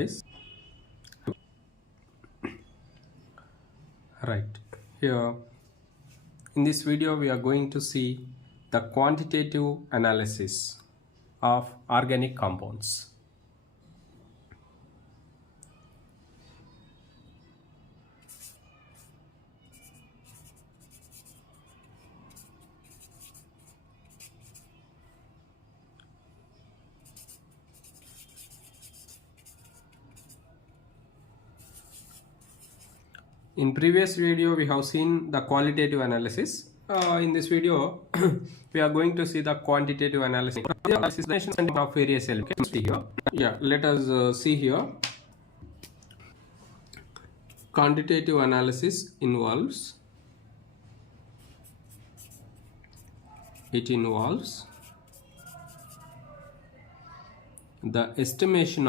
Yes. Right. Here in this video we are going to see the quantitative analysis of organic compounds. In previous video we have seen the qualitative analysis. In this video we are going to see the quantitative analysis of various elements here. Yeah, let us see here. Quantitative analysis involves the estimation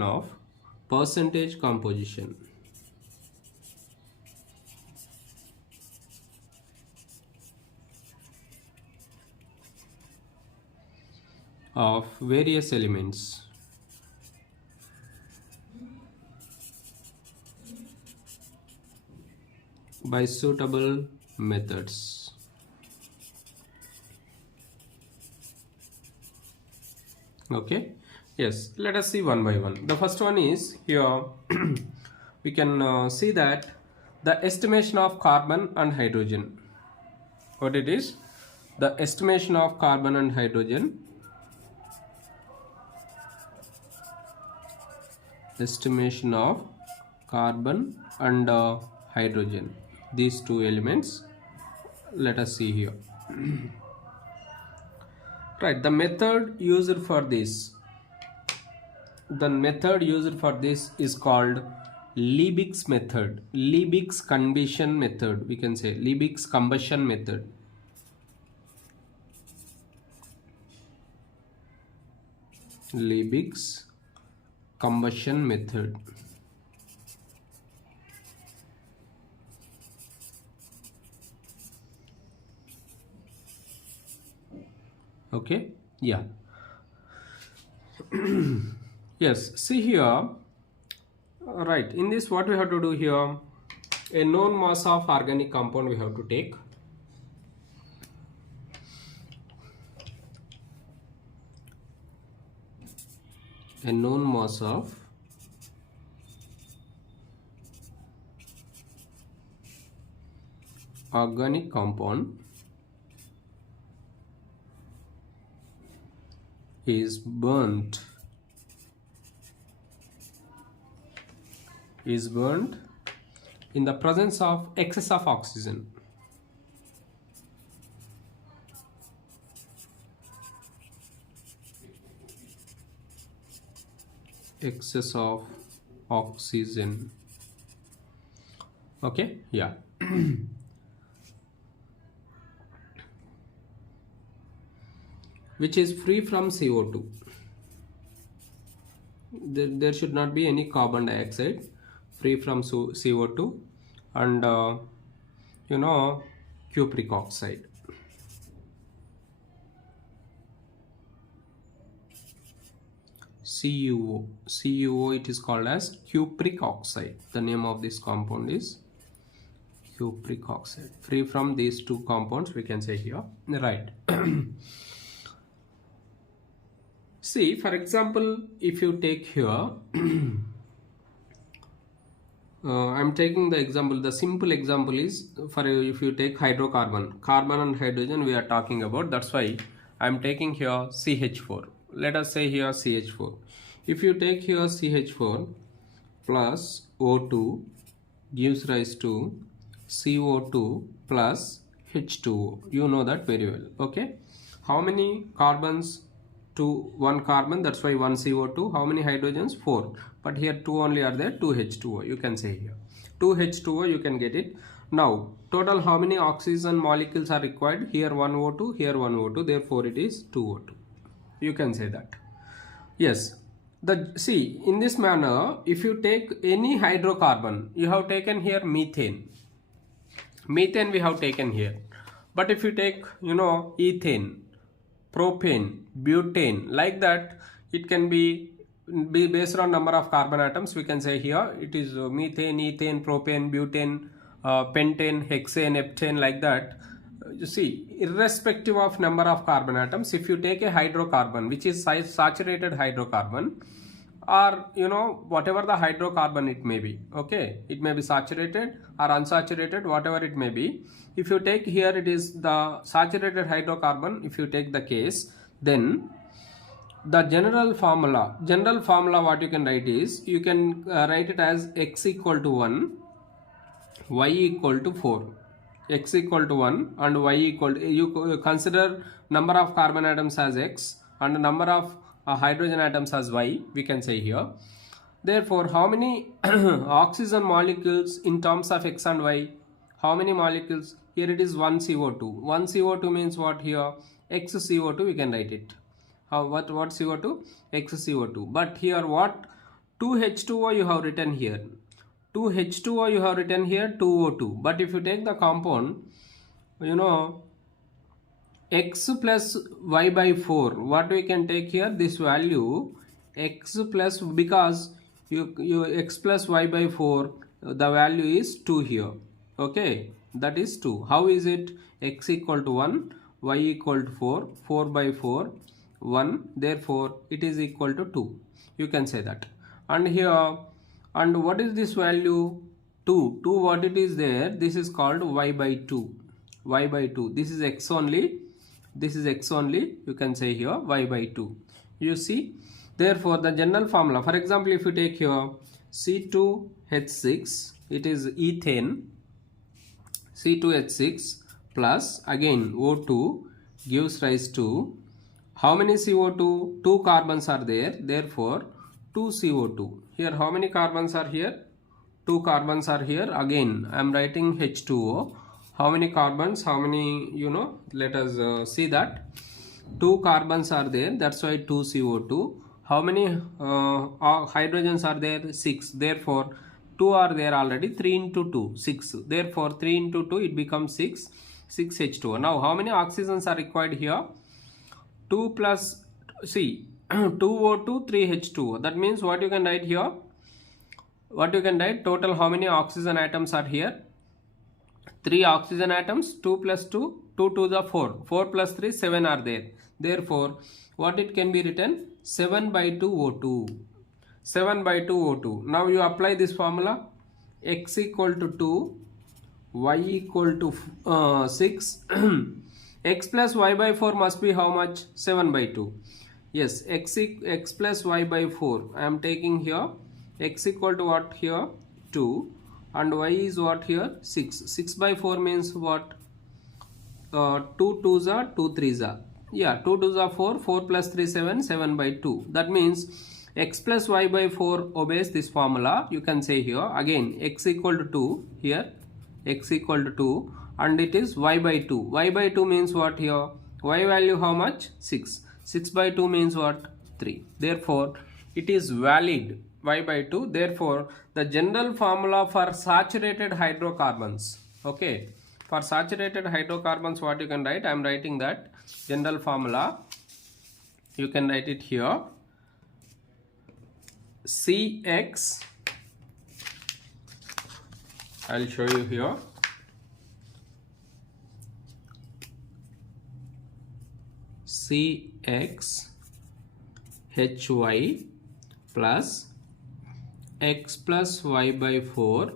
of percentage composition of various elements by suitable methods. Okay, yes, let us see one by one. The first one is here we can see that the estimation of carbon and hydrogen. What it is? The estimation of carbon and hydrogen. Estimation of carbon and hydrogen, these two elements. Let us see here. Right, the method used for this is called Liebig's method, Liebig's combustion method. We can say Liebig's combustion method. Liebig's combustion method. Okay, yeah. Yes, see here. Right, in this what we have to do here, a known mass of organic compound we have to take. A known mass of organic compound is burnt in the presence of excess of oxygen. Excess of oxygen. Okay, yeah. Which is free from CO2. There should not be any carbon dioxide, free from CO2 and cupric oxide. CuO, it is called as cupric oxide. The name of this compound is cupric oxide. Free from these two compounds, we can say here. Right. See, for example, if you take here, I'm taking the example, the simple example is, if you take hydrocarbon, carbon and hydrogen we are talking about, that's why I'm taking here CH4. Let us say here CH4. If you take here CH4 plus O2 gives rise to CO2 plus H2O. You know that very well. Okay, how many carbons to one carbon? That's why one CO2. How many hydrogens? 4, but here 2 only are there. 2 H2O, you can say here 2 H2O, you can get it. Now total how many oxygen molecules are required? Here 1 O2, here 1 O2, therefore it is 2 O2. You can say that. Yes, see, in this manner, if you take any hydrocarbon, you have taken here methane we have taken here. But if you take, ethane, propane, butane, like that, it can be based on number of carbon atoms. We can say here it is methane, ethane, propane, butane, pentane, hexane, heptane, like that. You see, irrespective of number of carbon atoms, if you take a hydrocarbon which is saturated hydrocarbon, or whatever the hydrocarbon it may be, okay, it may be saturated or unsaturated, whatever it may be. If you take here, it is the saturated hydrocarbon. If you take the case, then the general formula what you can write is, you can write it as x equal to 1, y equal to 4. X equal to 1 and y equal to, you consider number of carbon atoms as x and number of hydrogen atoms as y, we can say here. Therefore, how many oxygen molecules in terms of x and y? How many molecules? Here it is 1 CO2. 1 CO2 means what here? X CO2, we can write it. What CO2? X CO2. But here what? 2 H2O you have written here. 2 H2O you have written here, 2O2. But if you take the compound, x plus y by 4, what we can take here? This value x plus, because you x plus y by 4, the value is 2 here. Okay, that is 2. How is it? X equal to 1, y equal to 4, 4 by 4, 1. Therefore, it is equal to 2. You can say that. And here, and what is this value? 2. 2, what it is there? This is called y by 2. Y by 2. This is x only. This is x only. You can say here y by 2. You see? Therefore, the general formula, for example, if you take here C2H6, it is ethane. C2H6 plus again O2 gives rise to how many CO2? 2 carbons are there. Therefore, 2 CO2. Here, how many carbons are here? 2 carbons are here. Again, I am writing H2O. How many carbons? How many, let us see that. 2 carbons are there. That's why 2 CO2. How many hydrogens are there? 6. Therefore, 2 are there already. 3 into 2, 6. Therefore, 3 into 2, it becomes 6. 6 H2O. Now, how many oxygens are required here? 2 plus, see, 2O2, 3 H2O. That means what you can write here? What you can write? Total how many oxygen atoms are here? 3 oxygen atoms. 2 plus 2, 2 to the 4. 4 plus 3, 7 are there. Therefore, what it can be written? 7 by 2 O2. 7 by 2 O2. Now you apply this formula. X equal to 2, y equal to 6. X plus y by 4 must be how much? 7 by 2. Yes, x plus y by 4. I am taking here. X equal to what here? 2. And y is what here? 6. 6 by 4 means what? 2 2s are 2 3s are. Yeah, 2 2s are 4. 4 plus 3, 7. 7 by 2. That means x plus y by 4 obeys this formula. You can say here. Again, x equal to 2. Here, x equal to 2. And it is y by 2. Y by 2 means what here? Y value how much? 6. 6 by 2 means what? 3. Therefore, it is valid. Y by 2. Therefore, the general formula for saturated hydrocarbons. Okay. For saturated hydrocarbons, what you can write? I am writing that general formula. You can write it here. CX. I will show you here. CX HY plus x plus y by 4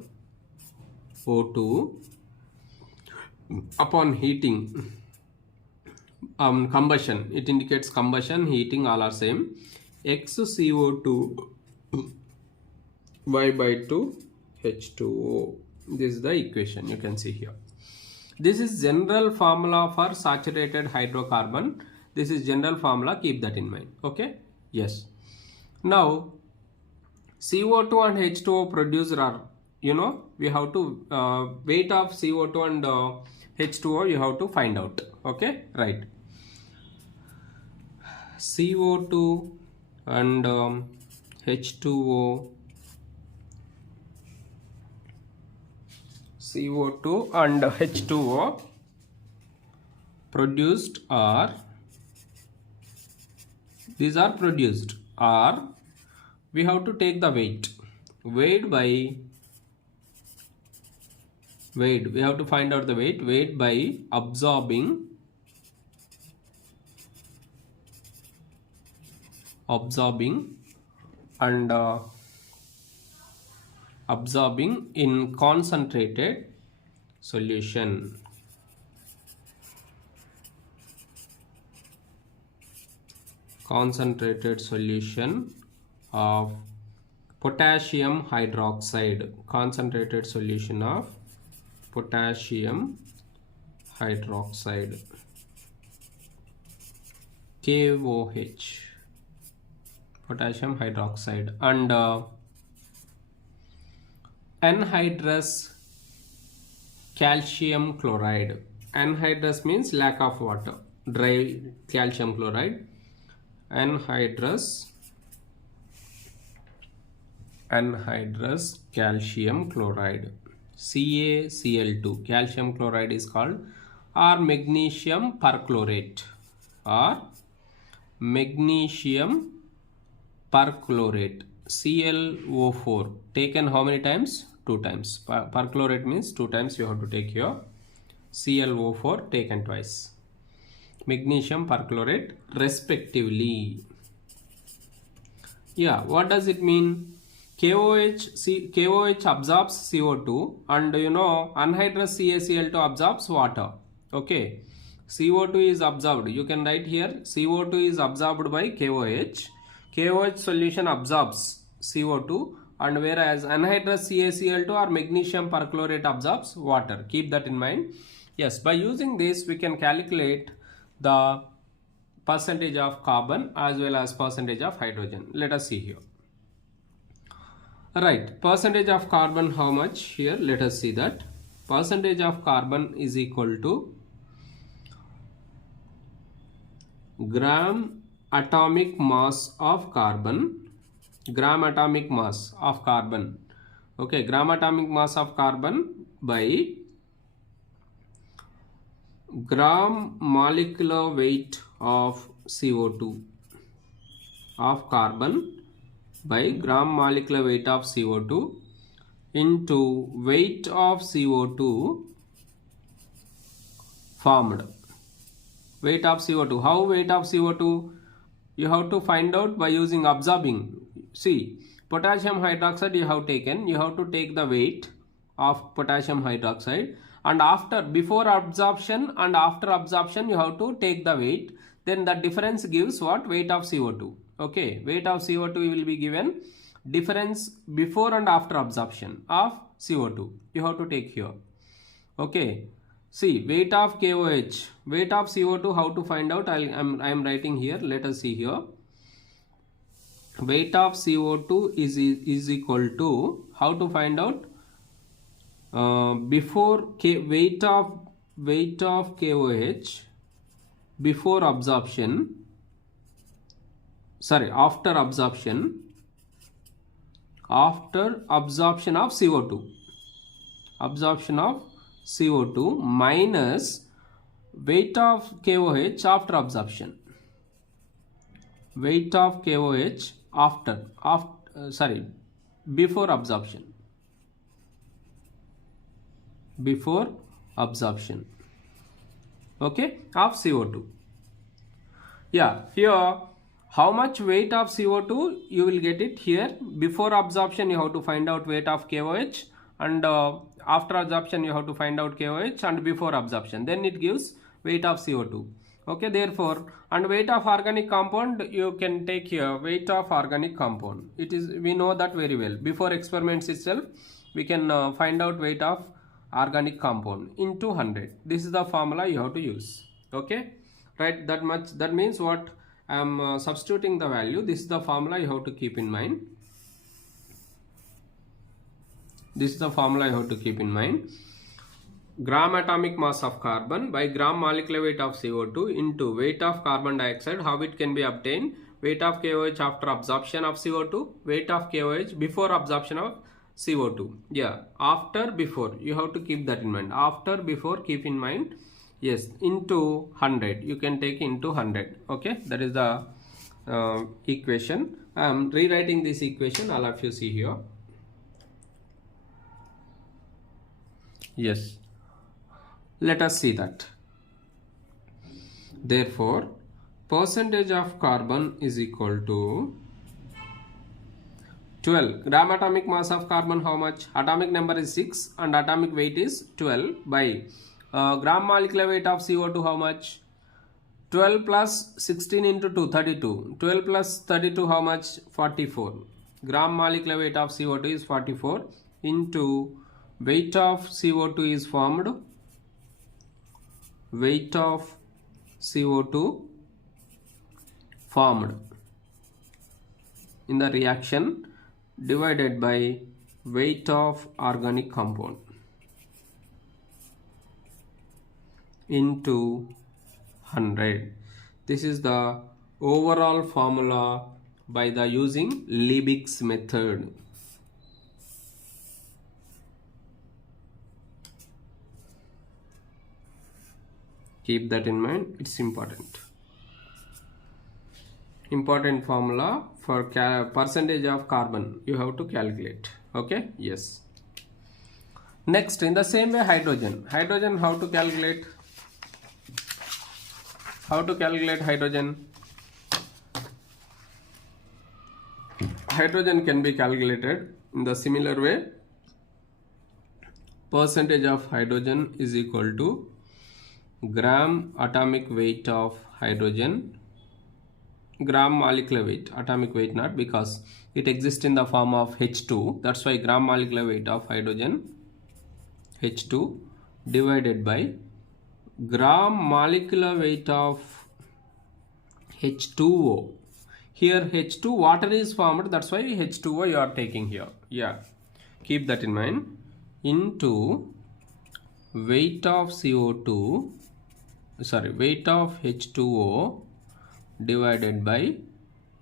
O2 upon heating, combustion. It indicates combustion, heating, all are same. X CO2 y by 2 H2O. This is the equation you can see here. This is general formula for saturated hydrocarbon. This is general formula, keep that in mind. Okay, yes. Now CO2 and H2O produced are, we have to weight of CO2 and H2O you have to find out. Okay, right. CO2 and H2O. CO2 and H2O. produced, or these are produced, or we have to take the weight. Weight by weight, we have to find out the weight by absorbing and absorbing in concentrated solution. Concentrated solution of potassium hydroxide. Concentrated solution of potassium hydroxide, KOH, potassium hydroxide, and anhydrous calcium chloride. Anhydrous means lack of water, dry calcium chloride. Anhydrous calcium chloride, CaCl2. Calcium chloride is called, or magnesium perchlorate, or magnesium perchlorate, ClO4, taken how many times? 2 times. Perchlorate means 2 times you have to take here. ClO4 taken twice. Magnesium perchlorate respectively. Yeah, what does it mean? KOH absorbs CO2, and anhydrous CaCl2 absorbs water. Okay, CO2 is absorbed. You can write here CO2 is absorbed by KOH. KOH solution absorbs CO2, and whereas anhydrous CaCl2 or magnesium perchlorate absorbs water. Keep that in mind. Yes, by using this we can calculate the percentage of carbon as well as percentage of hydrogen. Let us see here. Right, percentage of carbon, how much here? Let us see that. Percentage of carbon is equal to gram atomic mass of carbon. Gram atomic mass of carbon. Okay, gram atomic mass of carbon by gram molecular weight of CO2 of carbon by gram molecular weight of CO2 into weight of CO2 formed. Weight of CO2. How weight of CO2? You have to find out by using absorbing. See, potassium hydroxide you have taken. You have to take the weight of potassium hydroxide, and before absorption and after absorption you have to take the weight. Then the difference gives what? Weight of CO2. Okay, weight of CO2 will be given difference before and after absorption of CO2. You have to take here. Okay, see, weight of KOH, weight of CO2, how to find out? I am writing here. Let us see here. Weight of CO2 is equal to, how to find out? Weight of KOH before absorption, after absorption of CO2 minus weight of KOH after absorption. Weight of KOH before absorption. Okay, of CO2. Yeah, here how much weight of CO2 you will get it here. Before absorption you have to find out weight of KOH, and after absorption you have to find out KOH, and before absorption, then it gives weight of CO2. Okay, therefore, and weight of organic compound you can take here. Weight of organic compound, it is, we know that very well. Before experiments itself we can find out weight of organic compound into 100. This is the formula you have to use. Okay, right, that much. That means what? I am substituting the value. This is the formula you have to keep in mind. This is the formula you have to keep in mind. Gram atomic mass of carbon by gram molecular weight of CO2 into weight of carbon dioxide. How it can be obtained? Weight of KOH after absorption of CO2, weight of KOH before absorption of CO2. Yeah, after, before, you have to keep that in mind. After, before, keep in mind. Yes, into 100. You can take into 100. Okay, that is the equation. I am rewriting this equation. All of you see here. Yes, let us see that. Therefore, percentage of carbon is equal to 12. Gram atomic mass of carbon how much? Atomic number is 6 and atomic weight is 12 by gram molecular weight of CO2 how much? 12 plus 16 into 2, 32. 12 plus 32 how much? 44. Gram molecular weight of CO2 is 44 into weight of CO2 is formed. Weight of CO2 formed in the reaction divided by weight of organic compound into 100. This is the overall formula by the using Liebig's method. Keep that in mind, it's important. Important formula for percentage of carbon you have to calculate. Okay, yes. Next, in the same way, hydrogen. Hydrogen, how to calculate? How to calculate hydrogen? Hydrogen can be calculated in the similar way. Percentage of hydrogen is equal to gram atomic weight of hydrogen, gram molecular weight, atomic weight not, because it exists in the form of H2. That's why gram molecular weight of hydrogen, H2, divided by gram molecular weight of H2O. Here H2 water is formed, that's why H2O you are taking here. Yeah, keep that in mind. Into weight of CO2, sorry, weight of H2O divided by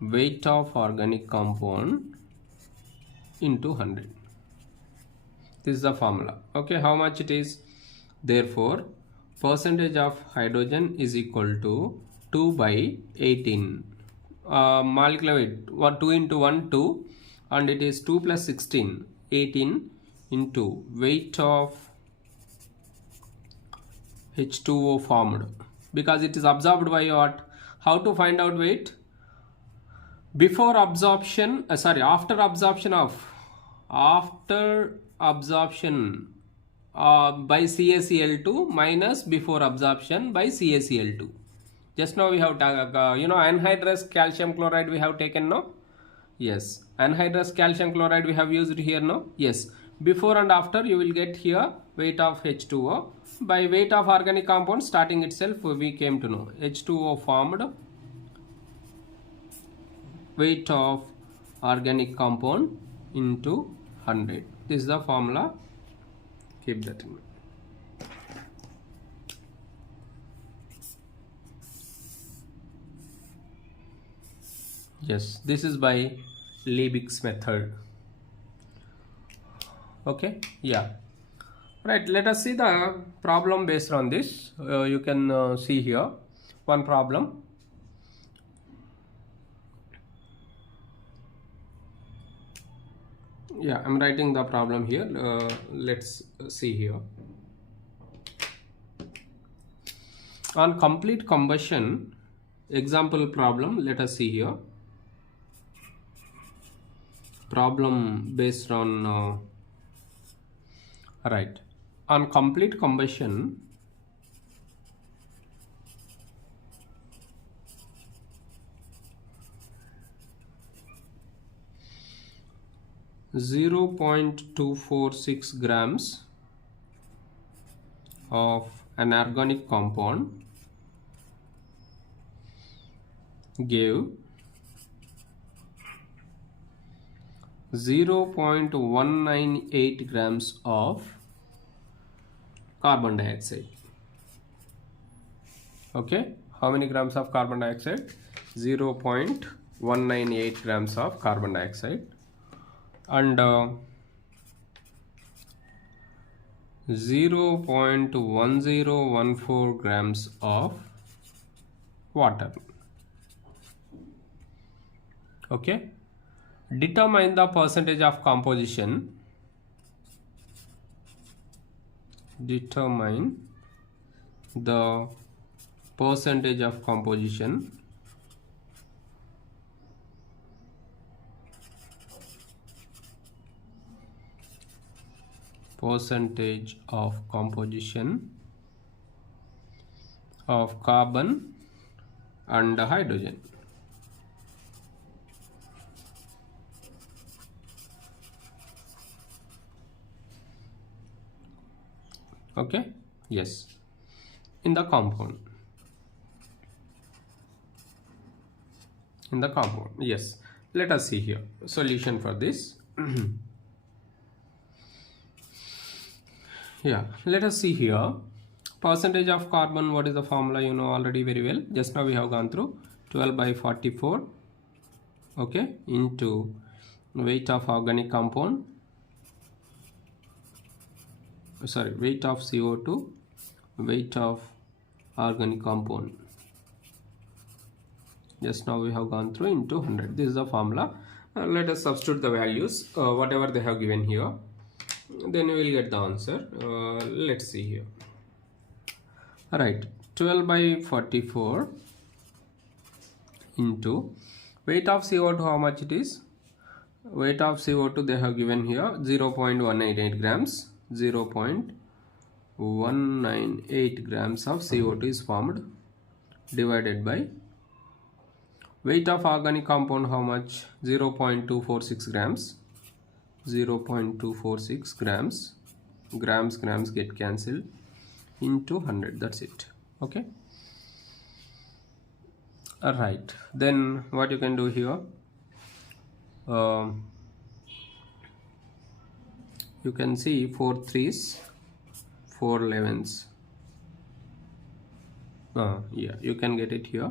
weight of organic compound into 100. This is the formula. Okay, how much it is? Therefore, percentage of hydrogen is equal to 2 by 18. Molecular weight 2 into 1 2, and it is 2 plus 16 18 into weight of H2O formed, because it is absorbed by what? How to find out weight? Before absorption, after absorption by CaCl2 minus before absorption by CaCl2. Just now we have anhydrous calcium chloride we have taken, no? Yes, anhydrous calcium chloride we have used here, no? Yes, before and after you will get here weight of H2O. By weight of organic compound, starting itself we came to know H2O formed, weight of organic compound into 100. This is the formula. Keep that in mind. Yes, this is by Liebig's method. Okay, yeah. Right, let us see the problem based on this. You can see here one problem. Yeah, I'm writing the problem here. Let's see here. On complete combustion, example problem, let us see here. Problem based on right. On complete combustion, (0.246 grams of an organic compound gave 0.198 grams of carbon dioxide. Okay, how many grams of carbon dioxide? 0.198 grams of carbon dioxide, and 0.1014 grams of water. Okay, determine the percentage of composition. Determine the percentage of composition of carbon and hydrogen. Okay, yes, in the compound. Yes, let us see here solution for this. Yeah, let us see here percentage of carbon. What is the formula? You know already very well, just now we have gone through. 12 by 44, okay, into weight of organic compound, sorry, weight of CO2, weight of organic compound, just now we have gone through, into 100. This is the formula. Let us substitute the values whatever they have given here, then we will get the answer. Let's see here. All right, 12 by 44 into weight of CO2, how much it is? Weight of CO2 they have given here 0.188 grams. 0.198 grams of CO2 is formed, divided by weight of organic compound, how much? 0.246 grams. 0.246 grams. Grams get cancelled, into 100. That's it. Okay. All right, then what you can do here, you can see 4 3s, 4 11s. Yeah, you can get it here.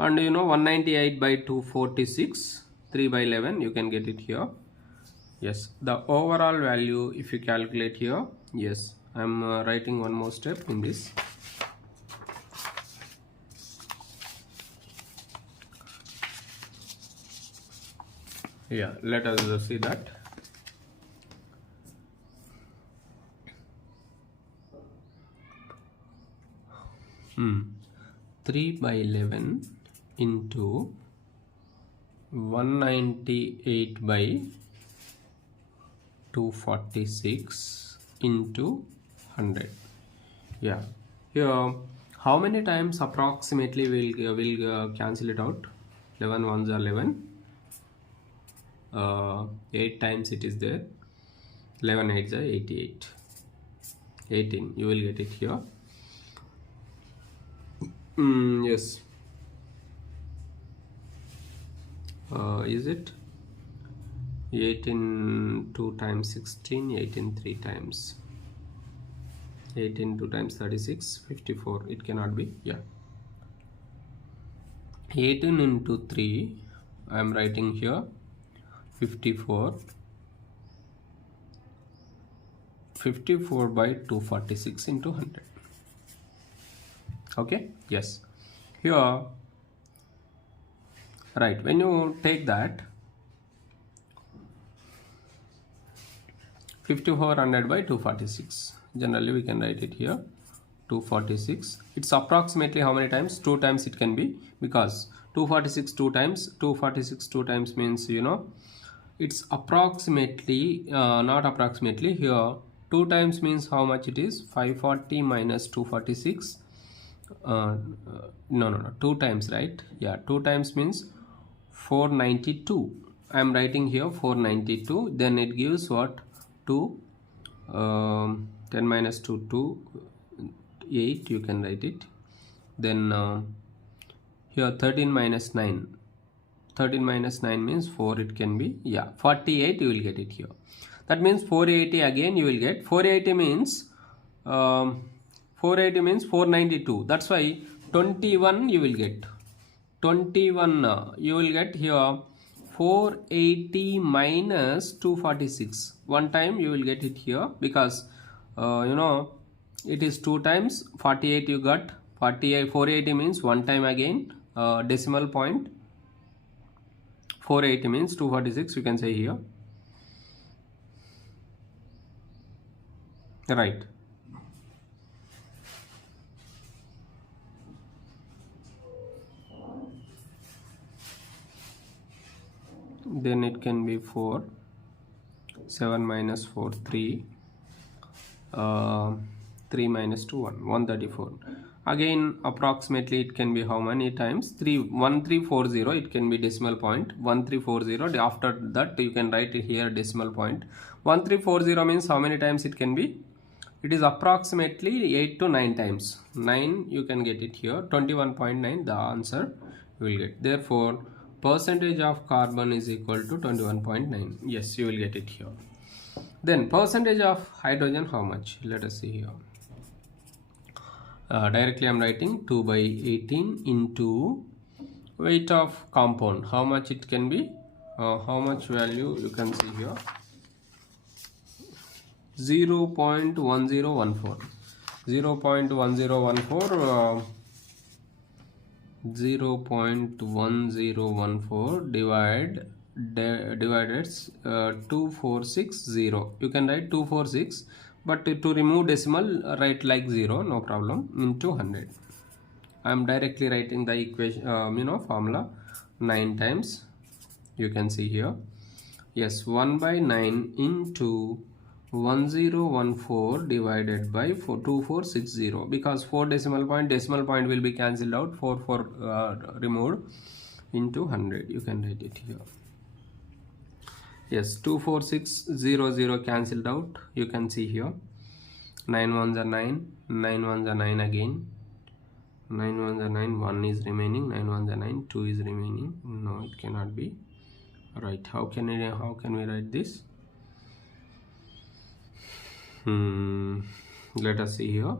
And you know 198 by 246, 3 by 11, you can get it here. Yes, the overall value, if you calculate here, yes, I'm writing one more step in this. Yeah, let us see that. Hmm. 3 by 11 into 198 by 246 into 100. Yeah, here how many times approximately will cancel it out? 11 ones are 11. 8 times it is there. 11 8s are 88. 18, you will get it here. Yes. Is it 18 2 times 16, 18 3 times, 18 2 times 36, 54? It cannot be. Yeah, 18 into 3, I am writing here 54. 54 by 246 into 100. Okay, yes, here, right, when you take that 5400 by 246, generally we can write it here 246. It's approximately how many times? 2 times it can be, because 246 2 times, 246 2 times means, you know, it's approximately, not approximately, here 2 times means how much it is? 540 minus 246. No, 2 times, right? Yeah, 2 times means 492. I am writing here 492. Then it gives what? 2. 10 minus 2, 2, 8. You can write it. Then here 13 minus 9. 13 minus 9 means 4. It can be, yeah, 48. You will get it here. That means 480 again you will get. 480 means 492. That's why 21 you will get. 21 you will get here 480 minus 246. One time you will get it here, because it is 2 times 48 you got 48. 480 means 1 time again, decimal point. 480 means 246, you can say here, right. Then it can be 4, 7 minus 4, 3, 3 minus 2, 1, 134. Again, approximately it can be how many times? 1340, it can be decimal point. 1340, after that you can write it here decimal point. 1340 means how many times it can be? It is approximately 8 to 9 times. 9 you can get it here. 21.9 the answer you will get. Therefore, percentage of carbon is equal to 21.9. Yes, you will get it here. Then percentage of hydrogen, how much? Let us see here. Directly I am writing 2 by 18 into weight of compound. How much it can be? How much value you can see here? 0.1014. 0.1014 divided 2460. You can write 246, but to remove decimal write like 0, no problem, into 100. I am directly writing the equation, formula 9 times. You can see here, yes, 1 by 9 into 1014 divided by 2460, because 4 decimal point will be cancelled out, 4 removed, into 100. You can write it here. Yes, 24600 cancelled out. You can see here, 9 ones are 9, 9 ones are 9 again, 9 ones are 9, 1 is remaining, 9 ones are 9, 2 is remaining. No, it cannot be right. How can we write this? Let us see here,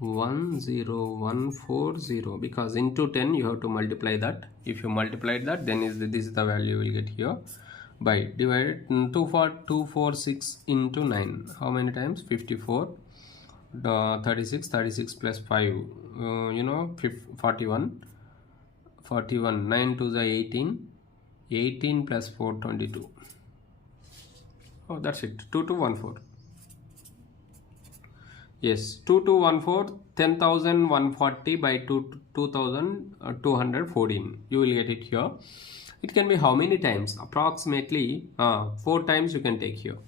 10140, because into 10 you have to multiply that. If you multiply that, then this is the value you will get here, by divided 246 into 9. How many times? 54. 36 plus 5, 41. 9 to the 18. 18 plus 4, 22. Oh, that's it. 2214. Yes, 2214, 10,140 by 2214. You will get it here. It can be how many times? Approximately 4 times you can take here,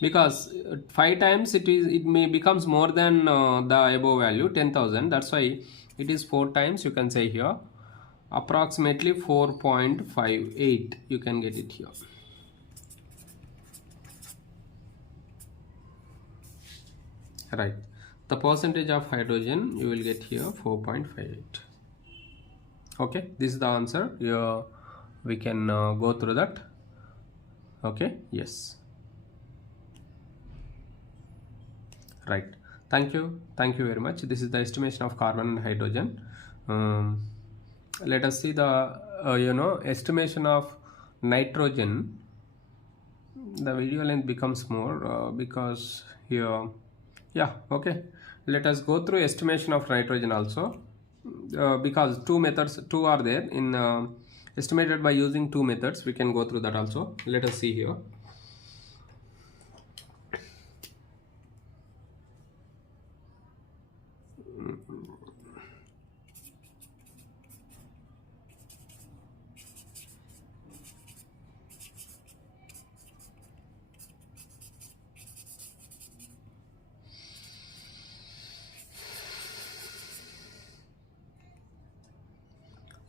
because 5 times it becomes more than the above value 10,000. That's why it is 4 times. You can say here approximately 4.58. You can get it here. Right, the percentage of hydrogen you will get here 4.58. Okay, this is the answer. We can go through that. Okay, yes, right. Thank you very much. This is the estimation of carbon and hydrogen. Let us see the estimation of nitrogen. The video length becomes more because here, yeah, okay, let us go through estimation of nitrogen also, because two are there in estimated by using 2 methods. We can go through that also. Let us see here.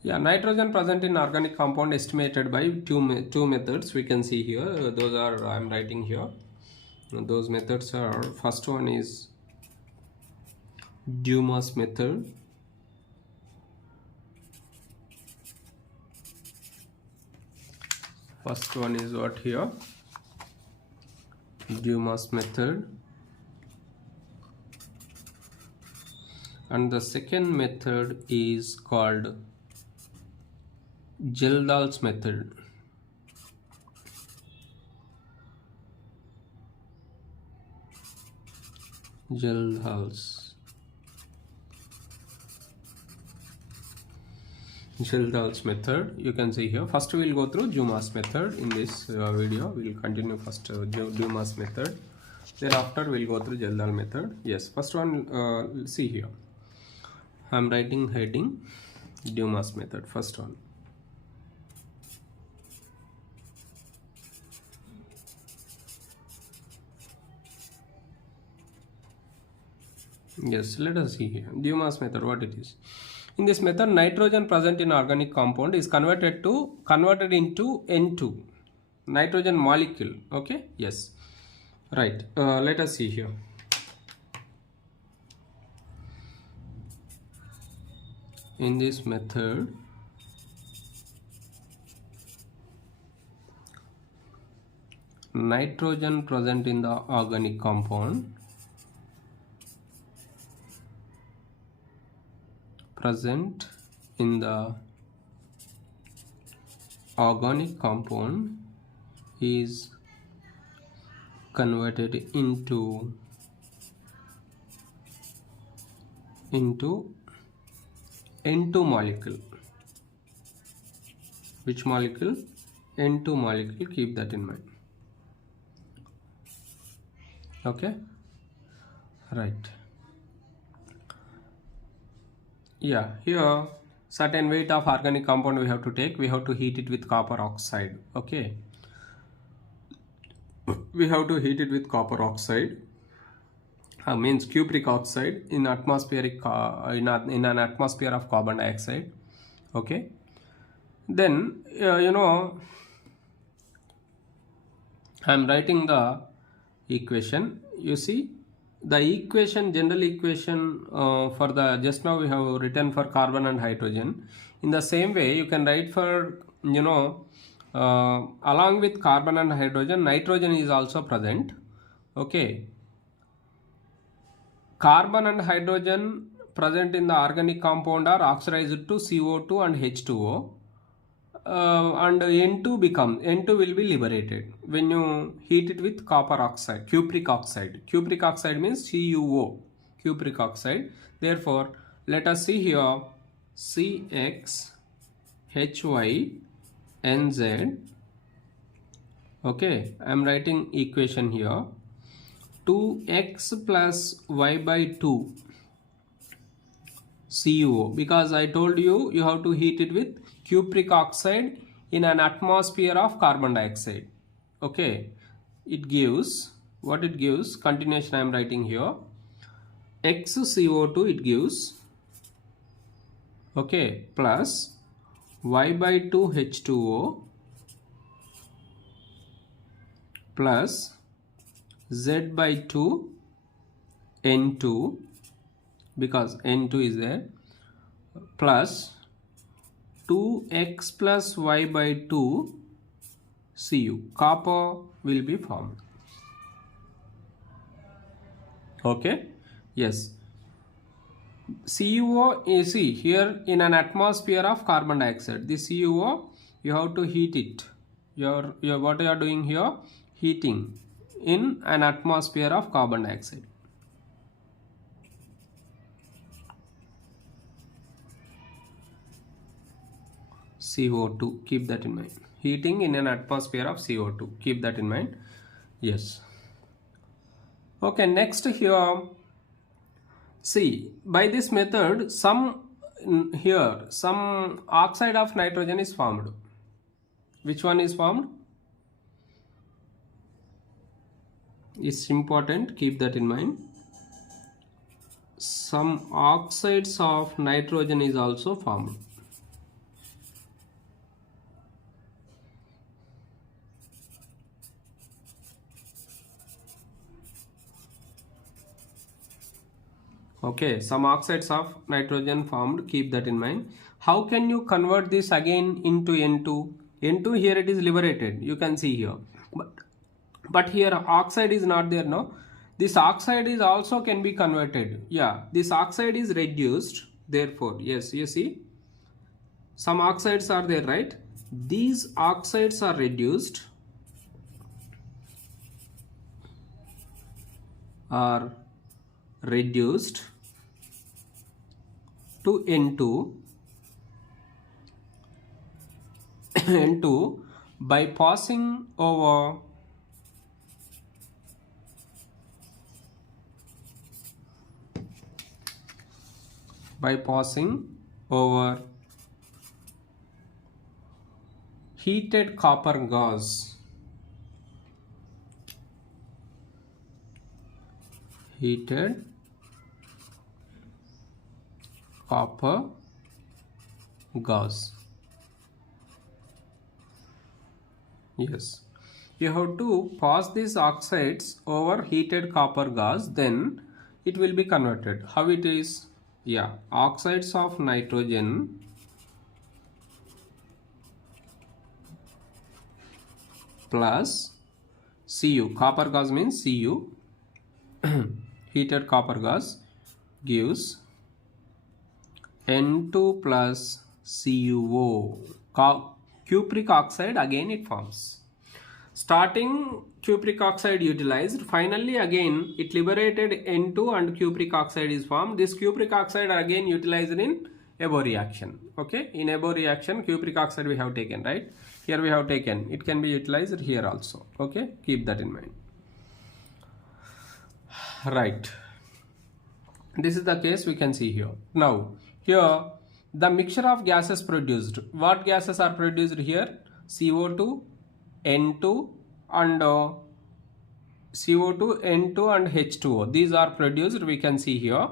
Yeah, nitrogen present in organic compound estimated by two methods. We can see here. Those are, I am writing here. Those methods are, first one is Dumas method. First one is what here? Dumas method. And the second method is called Geldahl's method. Gildahl's method. You can see here. First we will go through Dumas method in this video. We will continue first Dumas method. Thereafter we will go through Gildahl method. Yes, first one, see here. I am writing heading Dumas method. First one. Yes, let us see here. Dumas method, what it is. In this method, nitrogen present in organic compound is converted into N2, nitrogen molecule. Okay, yes, right. Let us see here. In this method, nitrogen present in the organic compound is converted into N2 molecule. Which molecule? N2 molecule. Keep that in mind. Okay, right. Yeah, here certain weight of organic compound we have to take. We have to heat it with copper oxide. Okay, we have to heat it with copper oxide. Means cupric oxide in atmospheric in an atmosphere of carbon dioxide. Okay, then I am writing the equation. You see the equation, general equation for the just now we have written for carbon and hydrogen. In the same way you can write for along with carbon and hydrogen, nitrogen is also present. Okay, carbon and hydrogen present in the organic compound are oxidized to CO2 and H2O. And N2 will be liberated when you heat it with copper oxide, cupric oxide. Cupric oxide means CuO, cupric oxide. Therefore, let us see here CxHyNz. Okay, I am writing equation here. 2x plus y by 2 CuO, because I told you have to heat it with cupric oxide in an atmosphere of carbon dioxide. Okay, it gives what it gives. Continuation I am writing here. XCO2 it gives. Okay, plus y by 2 H2O plus Z by 2 N2, because N2 is there, plus 2x plus y by 2 Cu. Copper will be formed. Okay, yes. CuO, you see here in an atmosphere of carbon dioxide, the CuO you have to heat it. What you are doing here? Heating in an atmosphere of carbon dioxide. CO2, keep that in mind. Heating in an atmosphere of CO2, keep that in mind. Yes. Okay, next here, see, by this method some oxide of nitrogen is formed. Which one is formed? It's important, keep that in mind. Some oxides of nitrogen is also formed. Okay, some oxides of nitrogen formed, keep that in mind. How can you convert this again into N2? N2 here it is liberated, you can see here. But here oxide is not there, no? This oxide is also can be converted. Yeah, this oxide is reduced. Therefore, yes, you see, some oxides are there, right? These oxides are reduced reduced to N2 N2 by passing over heated copper gas. Heated copper gas. Yes, you have to pass these oxides over heated copper gas, then it will be converted. How it is? Yeah, oxides of nitrogen plus Cu. Copper gas means Cu. Heated copper gas gives N2 plus CuO. Cupric oxide again it forms. Starting cupric oxide utilized, finally again it liberated N2 and cupric oxide is formed. This cupric oxide again utilized in above reaction. Okay, in above reaction cupric oxide we have taken, right? Here we have taken, it can be utilized here also. Okay, keep that in mind. Right, this is the case we can see here. Now here the mixture of gases produced. What gases are produced here? CO2, N2 and CO2, N2 and H2O. These are produced, we can see here.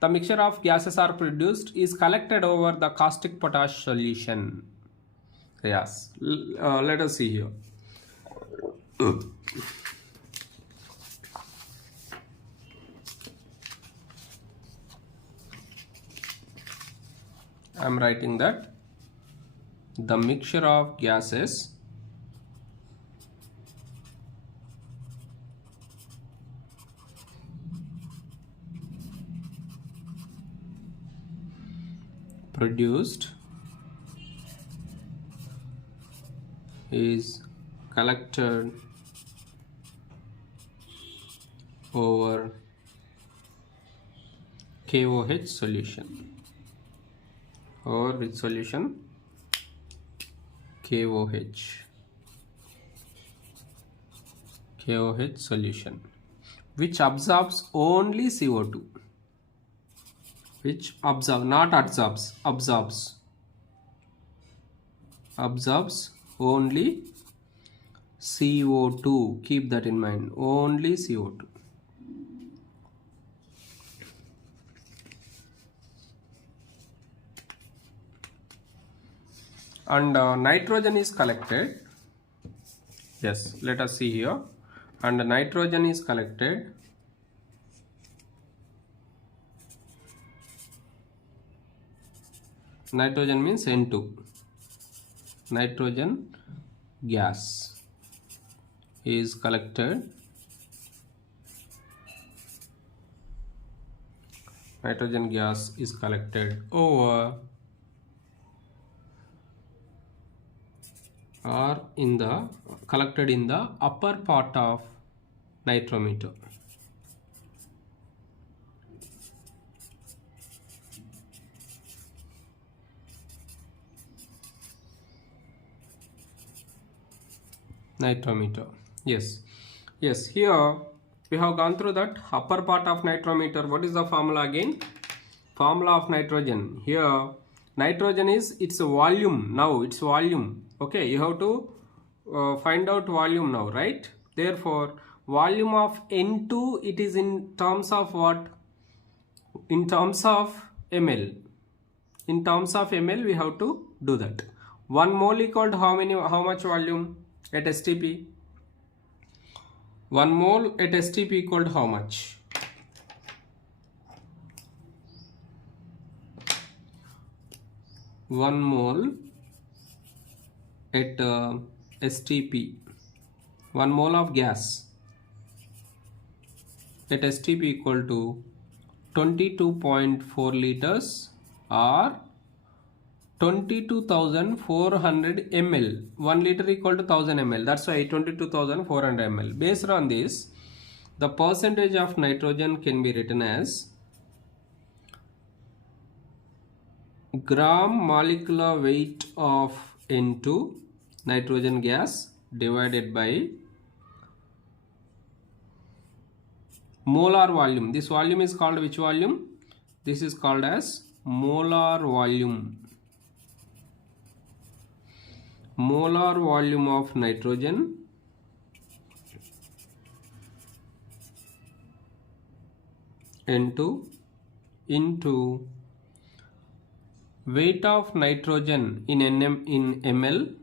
The mixture of gases are produced is collected over the caustic potash solution. Yes, let us see here. I am writing that the mixture of gases produced is collected over KOH solution. Or which solution? KOH solution, which absorbs only CO2. Which absorbs, not adsorbs, absorbs only CO2. Keep that in mind, only CO2. And nitrogen is collected. Yes, let us see here. And nitrogen is collected nitrogen means N2. Nitrogen gas is collected. Nitrogen gas is collected over or collected in the upper part of nitrometer. Nitrometer. Yes, here we have gone through that upper part of nitrometer. What is the formula again? Formula of nitrogen. Here nitrogen is its volume. Now its volume. Okay, you have to find out volume now, right? Therefore volume of N2, it is in terms of what? In terms of ml. In terms of ml we have to do that. 1 mole equal to how much volume at STP? 1 mole at STP equal to how much? One mole at STP, 1 mole of gas at STP equal to 22.4 liters or 22,400 ml. 1 liter equal to 1000 ml. That's why 22,400 ml. Based on this, The percentage of nitrogen can be written as gram molecular weight of N2 nitrogen gas divided by molar volume. This volume is called which volume? This is called as molar volume. Molar volume of nitrogen N2 into weight of nitrogen in ml,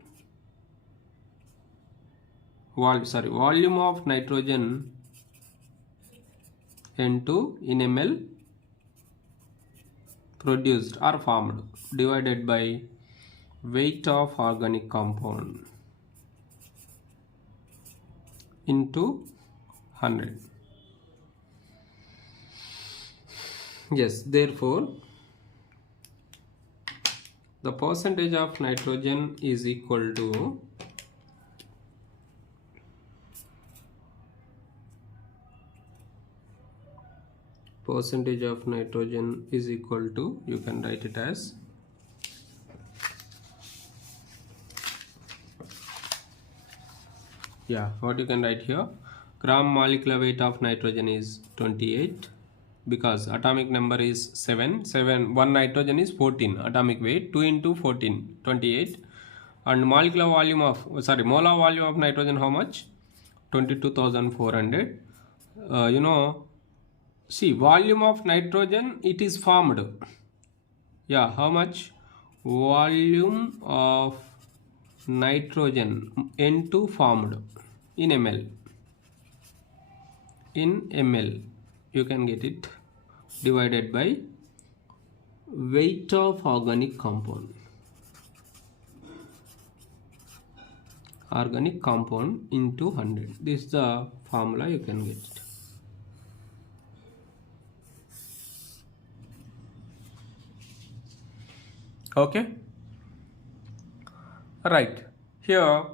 volume of nitrogen N2 in ml produced or formed divided by weight of organic compound into 100. Yes, therefore the percentage of nitrogen is equal to you can write it as what you can write here, gram molecular weight of nitrogen is 28 because atomic number is 7, 1 nitrogen is 14, atomic weight 2 into 14, 28, and molecular volume of molar volume of nitrogen how much? 22,400. See, volume of nitrogen, it is formed. How much? Volume of nitrogen N2 formed in ml. You can get it divided by weight of organic compound into 100. This is the formula, you can get it. Okay, right. Here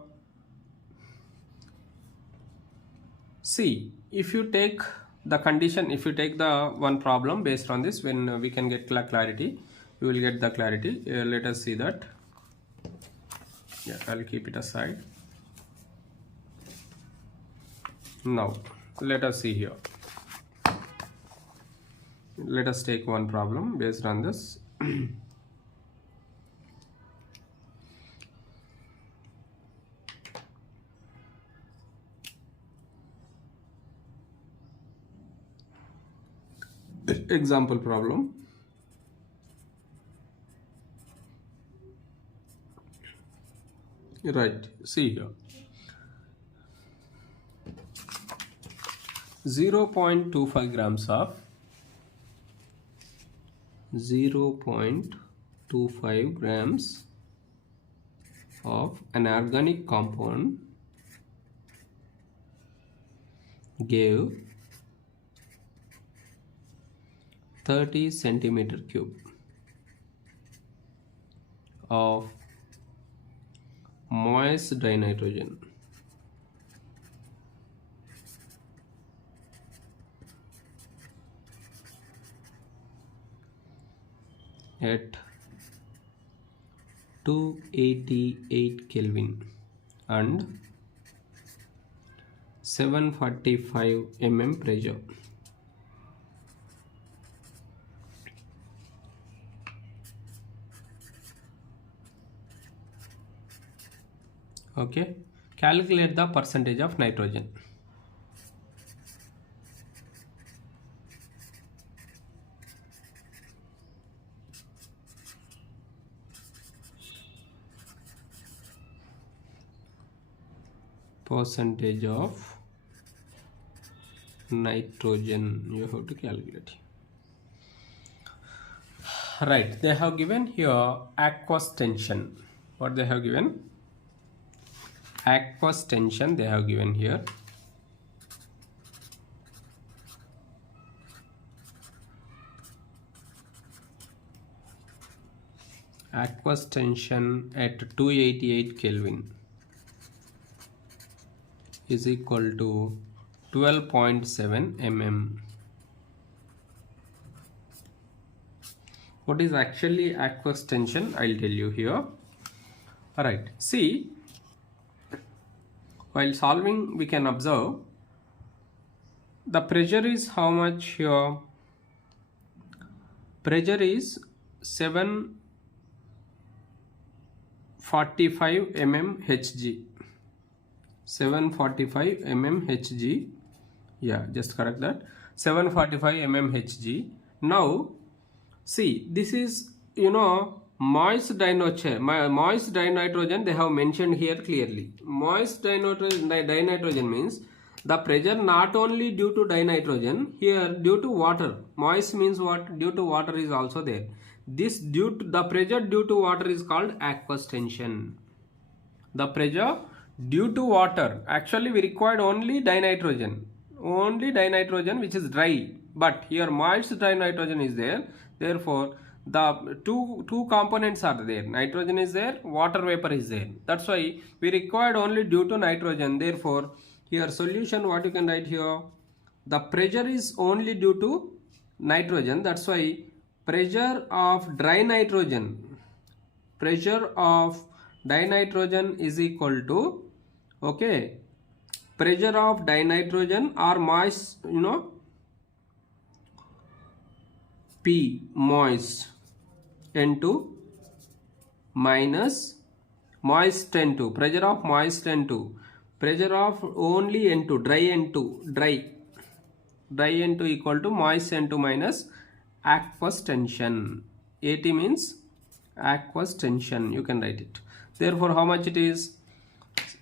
see, if you take the condition, if you take the one problem based on this, when we can get clarity, you will get the clarity. Let us see that. I'll keep it aside. Now let us see here. Let us take one problem based on this. Example problem. Right, see here. 0.25 grams of 0.25 grams of an organic compound gave 30 centimeter cube of moist dinitrogen at 288 Kelvin and 745 mm pressure. Okay, calculate the percentage of nitrogen. Percentage of nitrogen you have to calculate. Right, they have given here aqueous tension. What they have given? Aqueous tension they have given here. Aqueous tension at 288 Kelvin is equal to 12.7 mm. What is actually aqueous tension? I'll tell you here. Alright, see, while solving we can observe the pressure is how much here? Pressure is 745 mm Hg. 745 mm Hg. Yeah, just correct that. 745 mm Hg. Now, see, this is, moist dinitrogen they have mentioned here clearly. Moist dinitrogen means the pressure not only due to dinitrogen, here due to water. Moist means what? Due to water is also there. This the pressure due to water is called aqueous tension. The pressure due to water, actually we required only dinitrogen which is dry, but here moist dinitrogen is there. Therefore, the two components are there. Nitrogen is there, water vapor is there. That's why we required only due to nitrogen. Therefore, here solution, what you can write here? The pressure is only due to nitrogen. That's why pressure of dry nitrogen, pressure of dinitrogen is equal to, okay, pressure of dinitrogen or moist, P moist N2 minus moist N2, pressure of moist N2, pressure of only N2, dry N2, dry N2 equal to moist N2 minus aqueous tension. AT means aqueous tension, you can write it. Therefore, how much it is?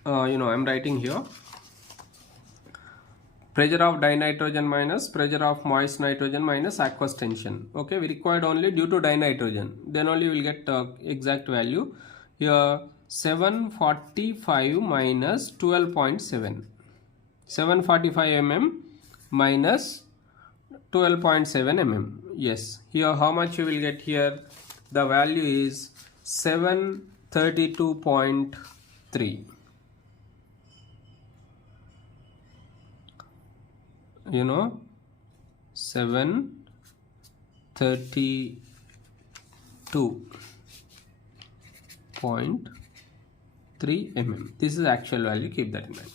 I'm writing here. Pressure of dinitrogen minus pressure of moist nitrogen minus aqueous tension. Okay, we required only due to dinitrogen. Then only we will get exact value. Here 745 minus 12.7. 745 mm minus 12.7 mm. Yes, here how much you will get here? The value is 732.3. 732.3 mm. This is actual value, keep that in mind.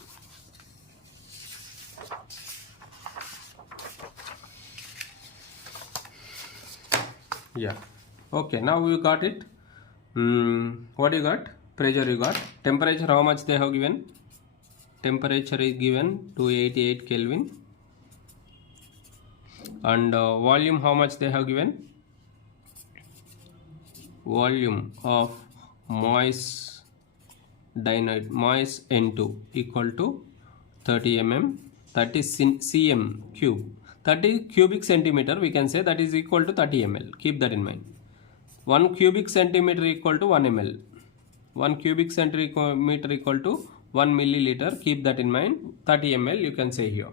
Yeah, okay, now we got it. What you got? Pressure you got. Temperature, how much they have given? Temperature is given 288 Kelvin. And volume, how much they have given? Volume of moist N2 equal to 30 mm, 30 cm cube, 30 cubic centimeter, we can say, that is equal to 30 ml. Keep that in mind. 1 cubic centimeter equal to 1 ml. 1 cubic centimeter equal to 1 milliliter. Keep that in mind. 30 ml you can say here.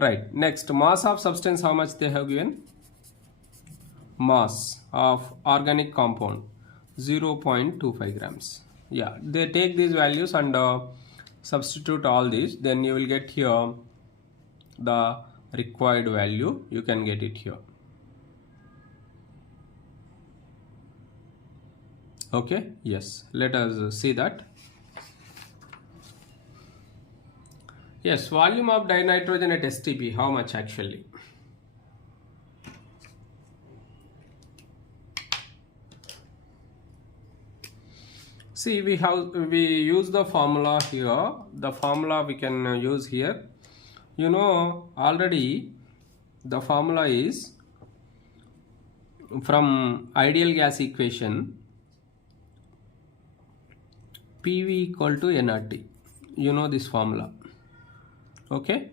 Right, next, mass of substance, how much they have given? Mass of organic compound 0.25 grams. Yeah, they take these values and substitute all these, then you will get here the required value. You can get it here. Okay, yes, let us see that. Yes, volume of dinitrogen at STP, how much actually? See, we use the formula here. The formula we can use here. Already the formula is from ideal gas equation, PV equal to nRT. This formula. Okay,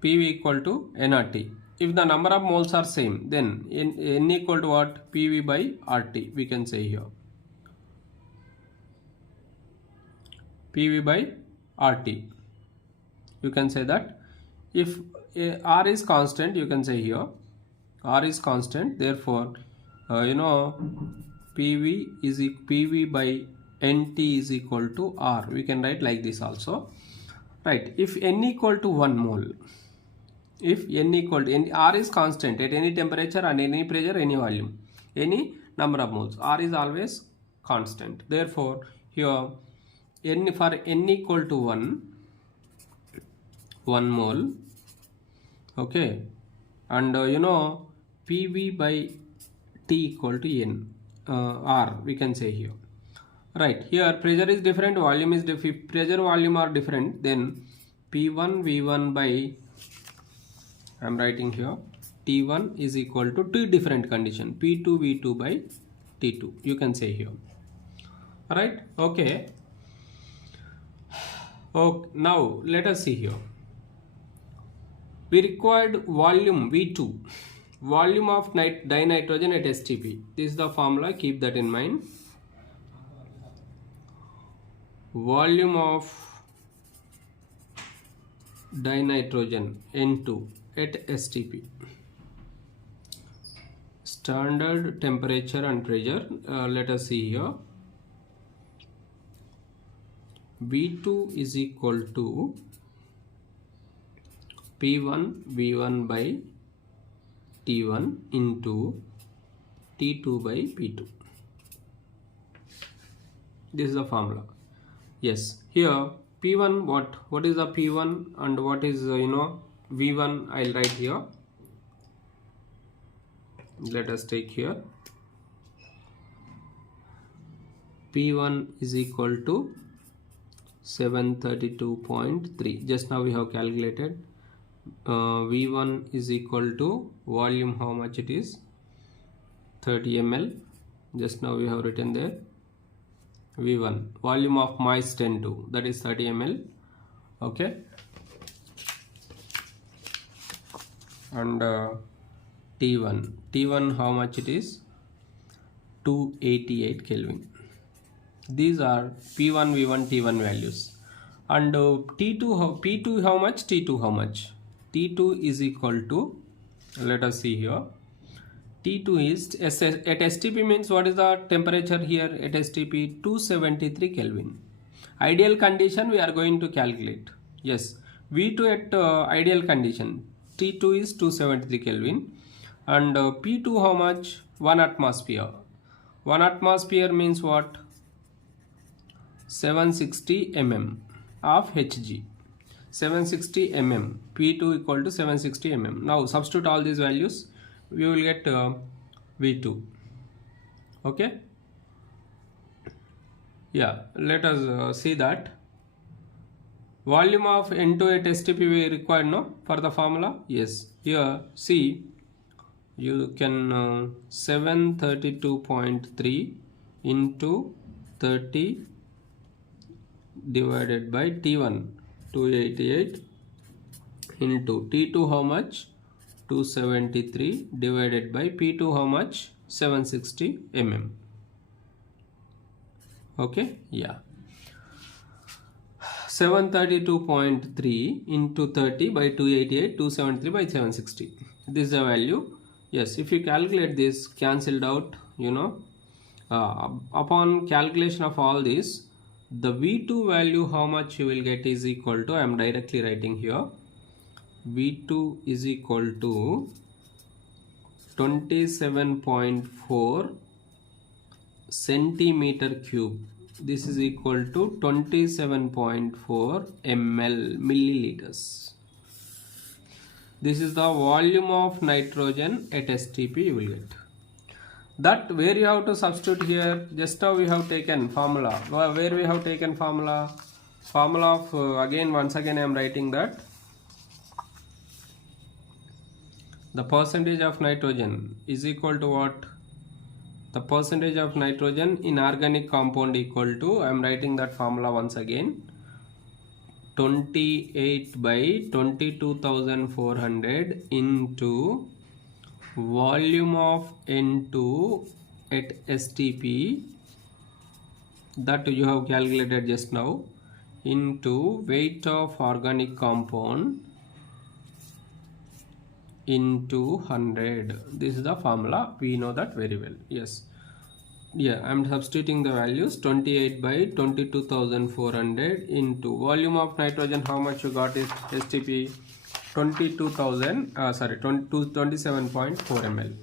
PV equal to nRT. If the number of moles are same, then N equal to what? PV by RT, we can say here. PV by RT. You can say that. If R is constant, you can say here R is constant. Therefore, PV by NT is equal to R. We can write like this also. Right, if n equal to 1 mole, if n equal to R is constant at any temperature and any pressure, any volume, any number of moles, R is always constant. Therefore, here n for n equal to 1 mole, okay, and PV by T equal to n, R we can say here. Right, here pressure is different, volume is different. Pressure, volume are different, then P1 V1 by, I am writing here, T1 is equal to two different condition, P2 V2 by T2, you can say here. Right, okay. Okay, now let us see here. We required volume V2, volume of dinitrogen at STP. This is the formula, keep that in mind. Volume of dinitrogen N2 at STP. Standard temperature and pressure. Let us see here. V2 is equal to P1 V1 by T1 into T2 by P2. This is the formula. Yes, here P1, what is the P1 and what is V1, I'll write here. Let us take here P1 is equal to 732.3. just now we have calculated. V1 is equal to volume, how much it is, 30 ml, just now we have written there. V1 volume of moist N2, that is 30 ml, okay, and T1 how much it is, 288 Kelvin. These are P1 V1 T1 values. And P2 how much, T2 how much? T2 is equal to, let us see here, T2 is at STP means what is the temperature here at STP, 273 Kelvin. Ideal condition we are going to calculate. Yes, V2 at ideal condition, T2 is 273 Kelvin, and P2 how much, 1 atmosphere. 1 atmosphere means what, 760 mm of Hg. 760 mm, P2 equal to 760 mm. Now substitute all these values, we will get V2. Okay, yeah, let us see that. Volume of N2 at STP we required, no, for the formula. Yes, here see, you can 732.3 into 30 divided by T1, 288, into T2 how much, 273, divided by P2 how much, 760 mm. Okay, yeah, 732.3 into 30 by 288, 273 by 760. This is the value. Yes, if you calculate this, cancelled out, upon calculation of all this, the V2 value how much you will get is equal to, I am directly writing here, V2 is equal to 27.4 centimeter cube. This is equal to 27.4 milliliters. This is the volume of nitrogen at STP you will get. That where you have to substitute here, just now we have taken formula. Where we have taken formula of again, once again I am writing that the percentage of nitrogen is equal to what? The percentage of nitrogen in organic compound equal to, I am writing that formula once again, 28 by 22,400 into volume of N2 at STP, that you have calculated just now, into weight of organic compound into 100. This is the formula, we know that very well. Yes, Yeah, I'm substituting the values 28 by 22,400 into volume of nitrogen. How much you got is STP 22,000, sorry, 27.4 ml.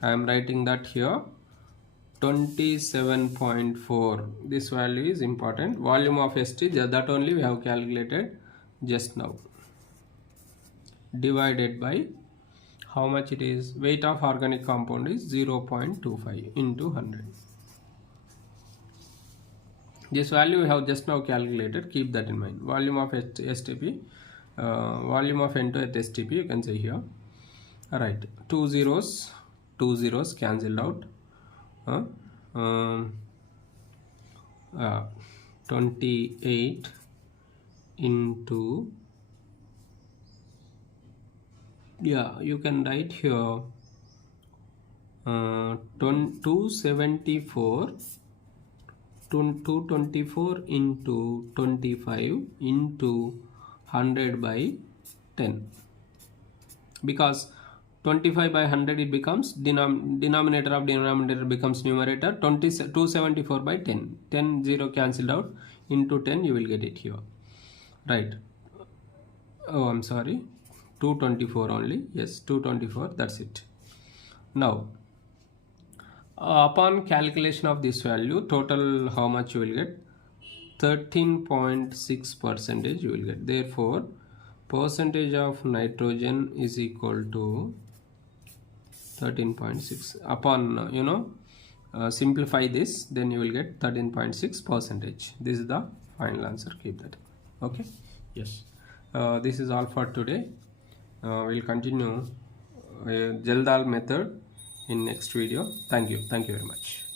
I am writing that here 27.4. This value is important. Volume of ST, that only we have calculated just now, divided by how much it is. Weight of organic compound is 0.25 into 100. This value we have just now calculated. Keep that in mind. Volume of STP, volume of N2 at STP, you can say here. Alright, two zeros cancelled out. 28 into, yeah, you can write here 224 into 25 into 100 by 10, because 25 by 100 it becomes denominator of denominator becomes numerator. 274 by 10 0 cancelled out, into 10 you will get it here, right? Oh, I'm sorry, 224 only. Yes, 224, that's it. Now upon calculation of this value, total how much you will get? 13.6% you will get. Therefore percentage of nitrogen is equal to 13.6. Upon simplify this, then you will get 13.6%. This is the final answer. Keep that. Okay. Yes. This is all for today. We'll continue Jaldal method in next video. Thank you very much.